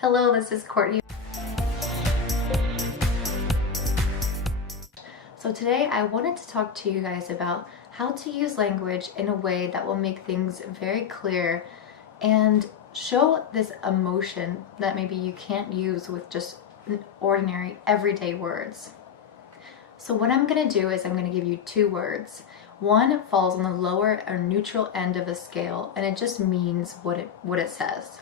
Hello, this is Courtney. So today I wanted to talk to you guys about how to use language in a way that will make things very clear and show this emotion that maybe you can't use with just ordinary everyday words. So what I'm going to do is I'm going to give you two words. One falls on the lower or neutral end of a scale and it just means what it says.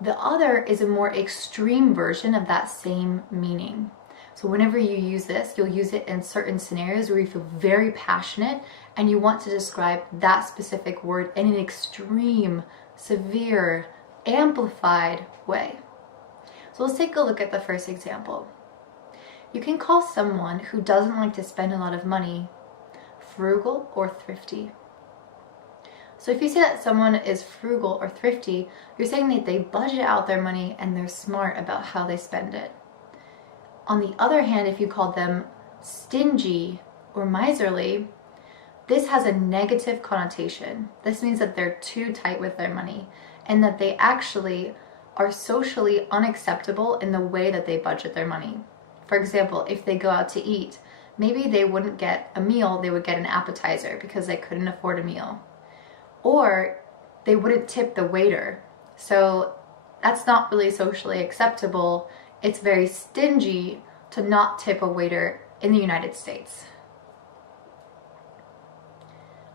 The other is a more extreme version of that same meaning. So whenever you use this, you'll use it in certain scenarios where you feel very passionate and you want to describe that specific word in an extreme, severe, amplified way. So let's take a look at the first example. You can call someone who doesn't like to spend a lot of money frugal or thrifty. So if you say that someone is frugal or thrifty, you're saying that they budget out their money and they're smart about how they spend it. On the other hand, if you call them stingy or miserly, this has a negative connotation. This means that they're too tight with their money and that they actually are socially unacceptable in the way that they budget their money. For example, if they go out to eat, maybe they wouldn't get a meal, they would get an appetizer because they couldn't afford a meal. Or they wouldn't tip the waiter. So that's not really socially acceptable. It's very stingy to not tip a waiter in the United States.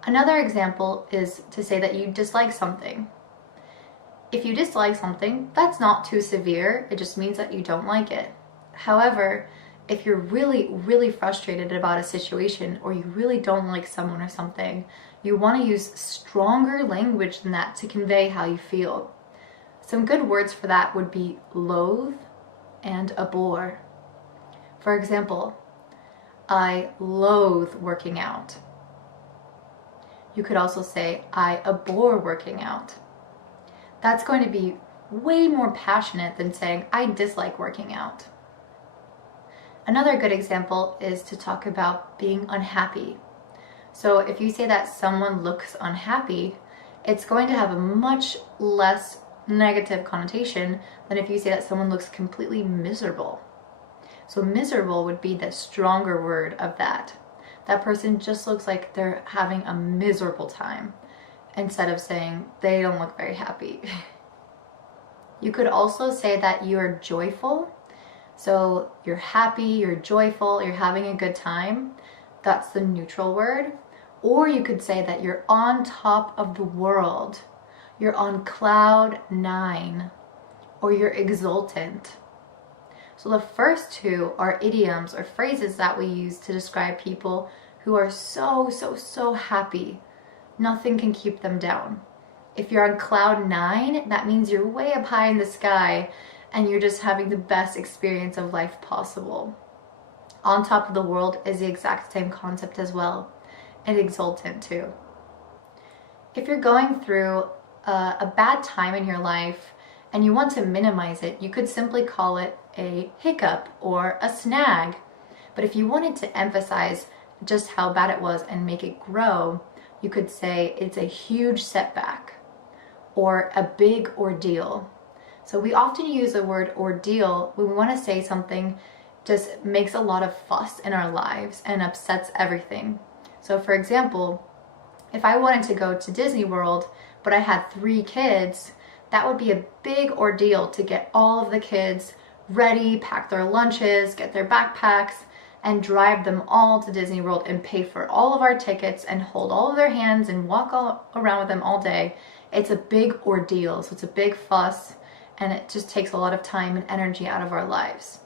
Another example is to say that you dislike something. If you dislike something, that's not too severe. It just means that you don't like it. However, if you're really, really frustrated about a situation or you really don't like someone or something, you want to use stronger language than that to convey how you feel. Some good words for that would be loathe and abhor. For example, I loathe working out. You could also say, I abhor working out. That's going to be way more passionate than saying, I dislike working out. Another good example is to talk about being unhappy. So if you say that someone looks unhappy, it's going to have a much less negative connotation than if you say that someone looks completely miserable. So miserable would be the stronger word of that. That person just looks like they're having a miserable time instead of saying they don't look very happy. You could also say that you're joyful. So you're happy, you're joyful, you're having a good time. That's the neutral word. Or you could say that you're on top of the world. You're on cloud 9. Or you're exultant. So the first two are idioms or phrases that we use to describe people who are so happy. Nothing can keep them down. If you're on cloud 9, that means you're way up high in the sky and you're just having the best experience of life possible. On top of the world is the exact same concept as well, and exultant too. If you're going through a bad time in your life and you want to minimize it, you could simply call it a hiccup or a snag. But if you wanted to emphasize just how bad it was and make it grow, you could say it's a huge setback or a big ordeal. So we often use the word ordeal when we want to say something just makes a lot of fuss in our lives and upsets everything. So for example, if I wanted to go to Disney World, but I had 3 kids, that would be a big ordeal to get all of the kids ready, pack their lunches, get their backpacks, and drive them all to Disney World and pay for all of our tickets and hold all of their hands and walk all around with them all day. It's a big ordeal, so it's a big fuss, and it just takes a lot of time and energy out of our lives.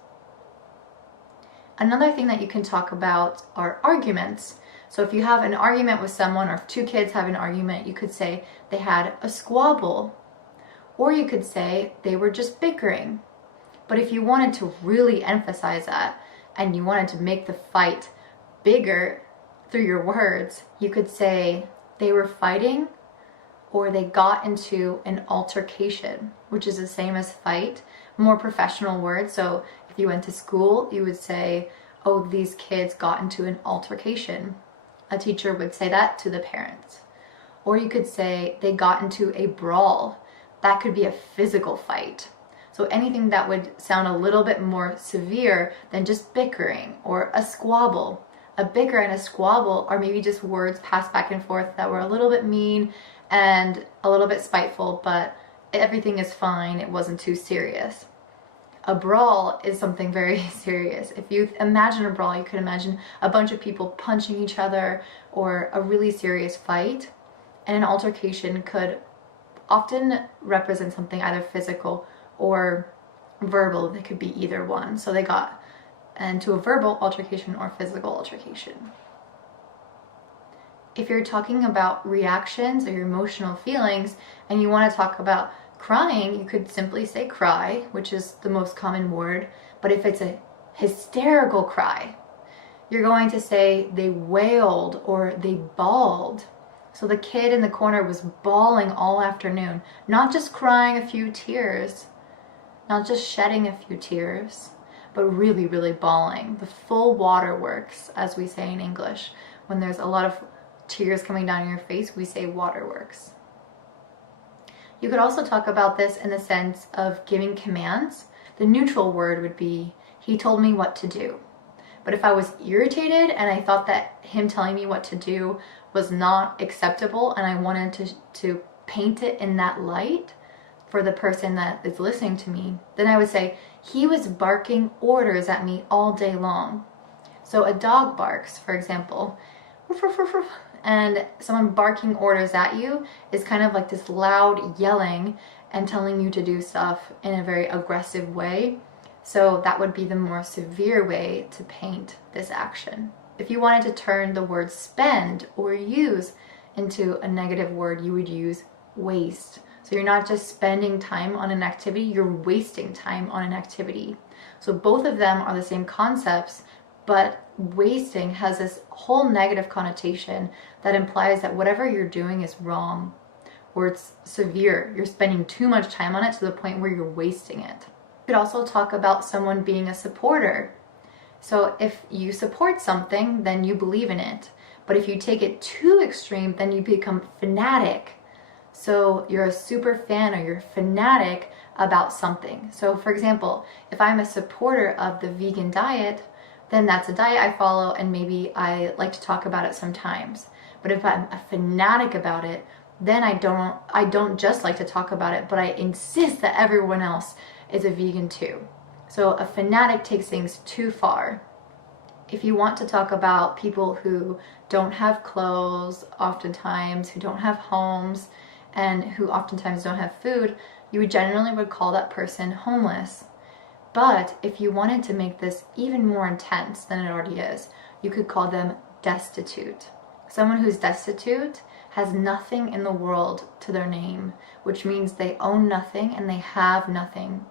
Another thing that you can talk about are arguments. So if you have an argument with someone, or if 2 kids have an argument, you could say they had a squabble. Or you could say they were just bickering. But if you wanted to really emphasize that, and you wanted to make the fight bigger through your words, you could say they were fighting, or they got into an altercation, which is the same as fight, more professional word. So if you went to school, you would say, oh, these kids got into an altercation. A teacher would say that to the parents. Or you could say they got into a brawl. That could be a physical fight. So anything that would sound a little bit more severe than just bickering or a squabble. A bicker and a squabble are maybe just words passed back and forth that were a little bit mean and a little bit spiteful, but everything is fine, it wasn't too serious. A brawl is something very serious. If you imagine a brawl, you could imagine a bunch of people punching each other or a really serious fight. And an altercation could often represent something either physical or verbal. They could be either one. So they got into a verbal altercation or physical altercation. If you're talking about reactions or your emotional feelings and you want to talk about crying, you could simply say cry, which is the most common word. But if it's a hysterical cry, you're going to say they wailed or they bawled. So the kid in the corner was bawling all afternoon, not just crying a few tears, not just shedding a few tears, but really, really bawling. The full waterworks, as we say in English. When there's a lot of tears coming down your face, we say waterworks. You could also talk about this in the sense of giving commands. The neutral word would be, he told me what to do. But if I was irritated and I thought that him telling me what to do was not acceptable and I wanted to paint it in that light for the person that is listening to me, then I would say, he was barking orders at me all day long. So a dog barks, for example, and someone barking orders at you is kind of like this loud yelling and telling you to do stuff in a very aggressive way. So that would be the more severe way to paint this action. If you wanted to turn the word spend or use into a negative word, you would use waste. So you're not just spending time on an activity, you're wasting time on an activity. So both of them are the same concepts, but wasting has this whole negative connotation that implies that whatever you're doing is wrong or it's severe. You're spending too much time on it to the point where you're wasting it. You could also talk about someone being a supporter. So if you support something, then you believe in it. But if you take it too extreme, then you become fanatic. So you're a super fan or you're fanatic about something. So for example, if I'm a supporter of the vegan diet, then that's a diet I follow and maybe I like to talk about it sometimes. But if I'm a fanatic about it, then I don't just like to talk about it, but I insist that everyone else is a vegan too. So a fanatic takes things too far. If you want to talk about people who don't have clothes oftentimes, who don't have homes, and who oftentimes don't have food, you generally would call that person homeless. But if you wanted to make this even more intense than it already is, you could call them destitute. Someone who's destitute has nothing in the world to their name, which means they own nothing and they have nothing.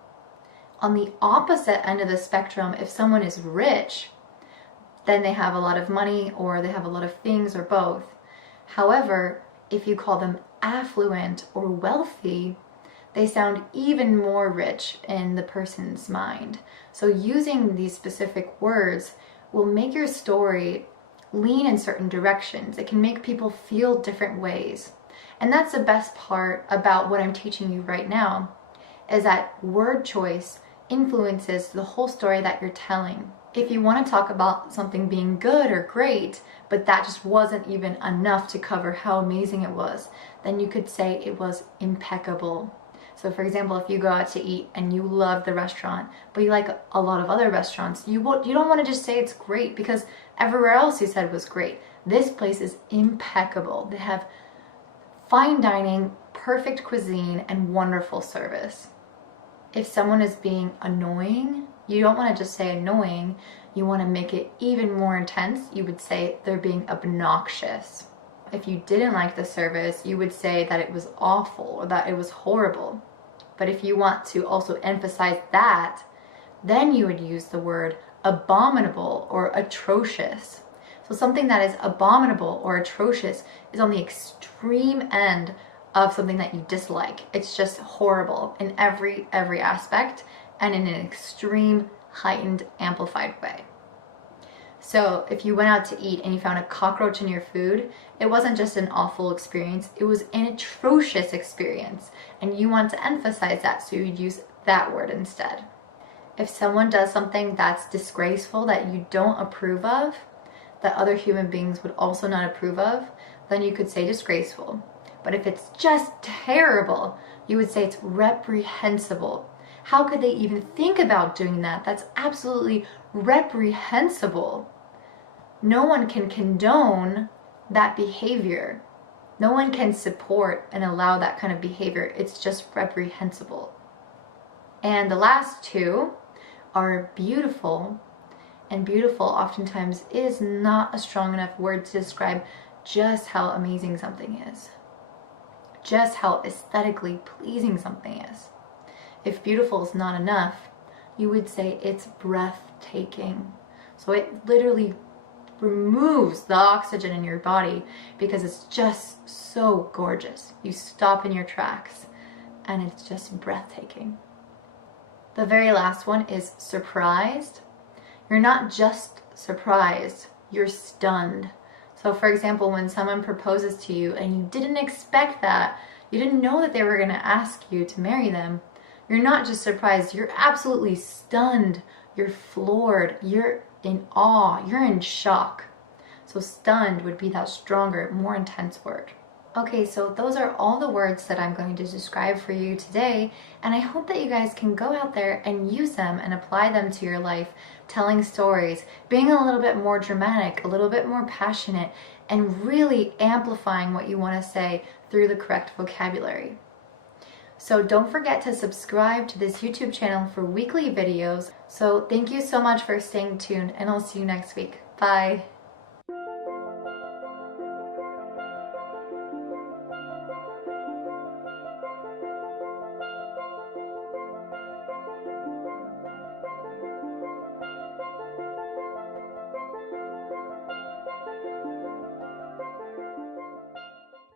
On the opposite end of the spectrum, if someone is rich, then they have a lot of money or they have a lot of things or both. However, if you call them affluent or wealthy, they sound even more rich in the person's mind. So using these specific words will make your story lean in certain directions. It can make people feel different ways. And that's the best part about what I'm teaching you right now, is that word choice influences the whole story that you're telling. If you want to talk about something being good or great, but that just wasn't even enough to cover how amazing it was, then you could say it was impeccable. So for example, if you go out to eat and you love the restaurant, but you like a lot of other restaurants, you don't want to just say it's great because everywhere else you said was great. This place is impeccable. They have fine dining, perfect cuisine, and wonderful service. If someone is being annoying, you don't want to just say annoying, you want to make it even more intense. You would say they're being obnoxious. If you didn't like the service, you would say that it was awful or that it was horrible. But if you want to also emphasize that, then you would use the word abominable or atrocious. So something that is abominable or atrocious is on the extreme end of something that you dislike. It's just horrible in every aspect and in an extreme, heightened, amplified way. So if you went out to eat and you found a cockroach in your food, it wasn't just an awful experience, it was an atrocious experience. And you want to emphasize that, so you'd use that word instead. If someone does something that's disgraceful, that you don't approve of, that other human beings would also not approve of, then you could say disgraceful. But if it's just terrible, you would say it's reprehensible. How could they even think about doing that? That's absolutely reprehensible. No one can condone that behavior. No one can support and allow that kind of behavior. It's just reprehensible. And the last two are beautiful. And beautiful oftentimes is not a strong enough word to describe just how amazing something is. Just how aesthetically pleasing something is. If beautiful is not enough, you would say it's breathtaking. So it literally removes the oxygen in your body because it's just so gorgeous. You stop in your tracks and it's just breathtaking. The very last one is surprised. You're not just surprised, you're stunned. So for example, when someone proposes to you and you didn't expect that, you didn't know that they were going to ask you to marry them, you're not just surprised, you're absolutely stunned, you're floored, you're in awe, you're in shock. So stunned would be that stronger, more intense word. Okay, so those are all the words that I'm going to describe for you today, and I hope that you guys can go out there and use them and apply them to your life, telling stories, being a little bit more dramatic, a little bit more passionate, and really amplifying what you want to say through the correct vocabulary. So don't forget to subscribe to this YouTube channel for weekly videos. So thank you so much for staying tuned, and I'll see you next week. Bye!